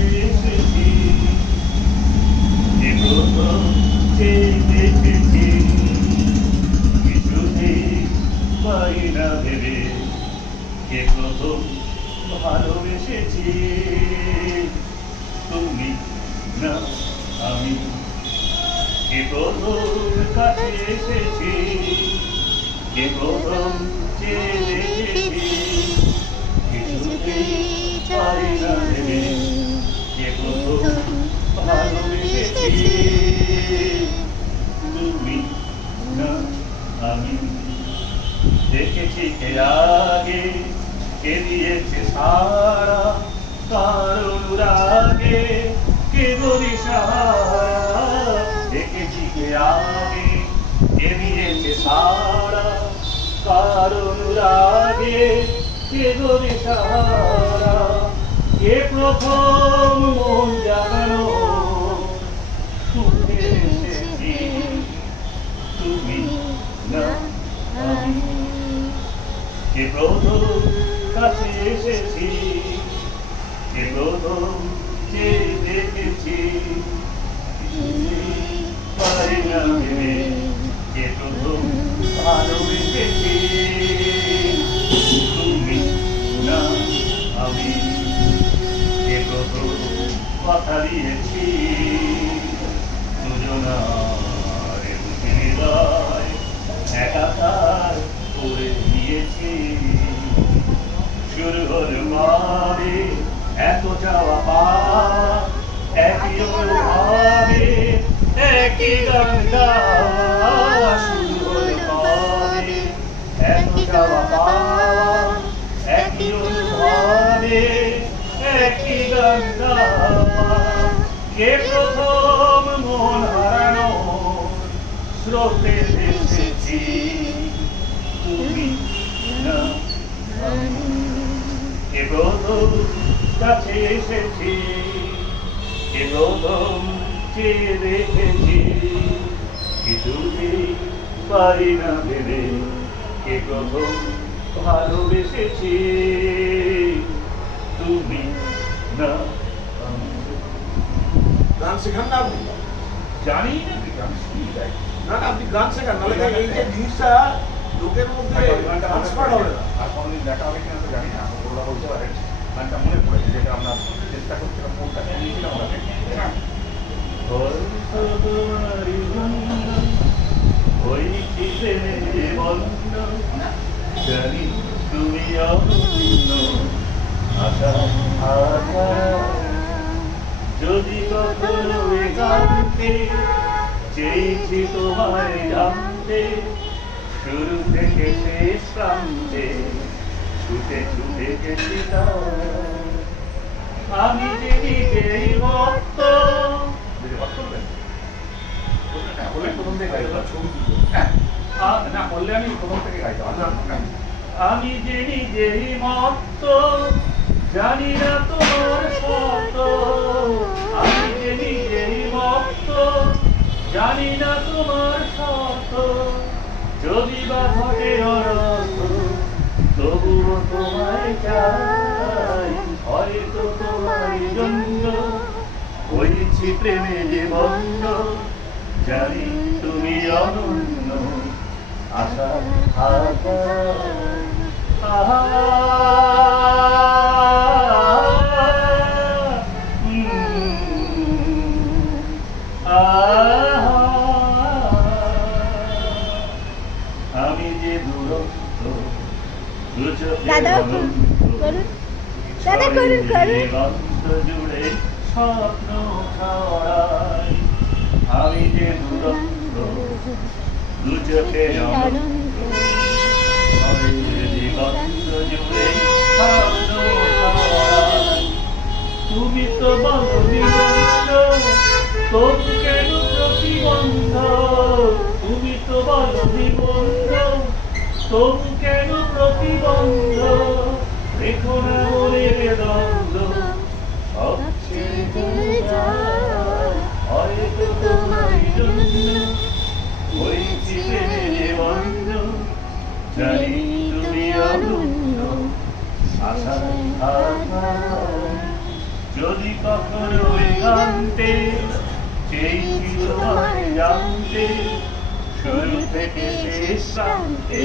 কাছে এসেছি, যে প্রথম চেয়ে দেখেছি, কিছুতেই পাই না ভেবে কে প্রথম ভালোবেসেছি। তুমি না আমি, কে প্রথম কাছে এসেছি, কে প্রথম চেয়ে দেখেছি, কিছুতেই পাই না ভেবে কে প্রথম ভালোবেসেছি। তুমি না আমি, দেখেছি কে আগে, কে দিয়েছে সারা, কার অনুরাগে কে গরি সাহারা। দেখেছি কে আগে, কে দিয়েছে সারা, কার অনুরাগে কে গরি সাহারা। কে প্রথম মন জাগানো সুখে এসেছি, তুমি না আমি। কে প্রথম কাছে এসেছি, কে প্রথম চেয়ে দেখেছি, কিছুতেই পারি না ভেবে কে প্রথম ভালোবেসেছি। তুমি না আমি, কে প্রথম কথা দিয়েছি, দুজনার হৃদয় একাকার করে দিয়েছি। শুরু হলো ভাবে এত যাওয়া পাওয়া, একই অনুভাবে একই গান গাওয়া। শুরু হলো ভাবে এত যাওয়া পাওয়া, একই অনুভাবে একই গান গাওয়া। কে প্রথম মন হারানো স্রোতে ভেসেছি, তুমি না আমি। কে প্রথম কাছে এসেছি, কে প্রথম চেয়ে দেখেছি, কিছুতেই পারি না ভেবে কে প্রথম ভালোবেসেছি। তুমি না আমি। গান শেখান না আপনি? জানি না কি গান শুনি যাই না না, আপনি গান শেখান, নাহলে এই যে জিনিসটা লোকের মধ্যে ট্রান্সফার হবে না। আর কোনোদিন দেখা হবে কিনা তো জানি না, ওরা বলতে পারে। গানটা মনে পড়েছে, যেটা আমরা চেষ্টা করছিলাম কোনটা শুনিয়েছিলাম ওরা। তোমারই বন্ধন ওই কি প্রেমে বন্ধন, জানি তুমি অনন্য আশা আশা। যদি কখনো জানতে চেয়েছি তোমায় জানতে, শুরু থেকে শেষ প্রান্তে ছুটে ছুটে গেছি তাও। আমি যে নিজেই ভক্ত, প্রথম থেকে গাইতে ছবি না বললে আমি প্রথম থেকে গাইতে পারলাম। আমি যে নিজেই মত্ত, জানি না তোমার শত। আমি যে নিজেই মত্ত, জানি না তোমার শত। যদি বা ঘটে অনর্থ, তবুও তোমায় চাই, হয়তো তোমার জন্য হয়েছি প্রেমে যে বন্ধ। জানি তুমি অনন্য আশা আশা। আমি যে দুরন্ত দাদা করুন, দাদা করুন করুন। জুড়ে স্বপ্ন ছড়াই, আমি যে দুরন্ত দু চোখের অনন্ত, দিগন্ত জুড়ে স্বপ্ন ছড়াই। তুমি তো বলো নিবন্ধ, তবু কেন প্রতিবন্ধ। তুমি তো বলো নিবন্ধ, তবু কেন প্রতিবন্ধ। রেখো না মনের দ্বন্দ্ব, সব ছেড়ে যায়, হয়তো তোমার জন্য হয়েছি প্রেমে যে বন্ধ। জানি তুমি অনন্য আশা আশা। যদি কখনো একান্তে চেয়েছি তোমায় জানতে শুরু থেকে শেষ প্রান্তে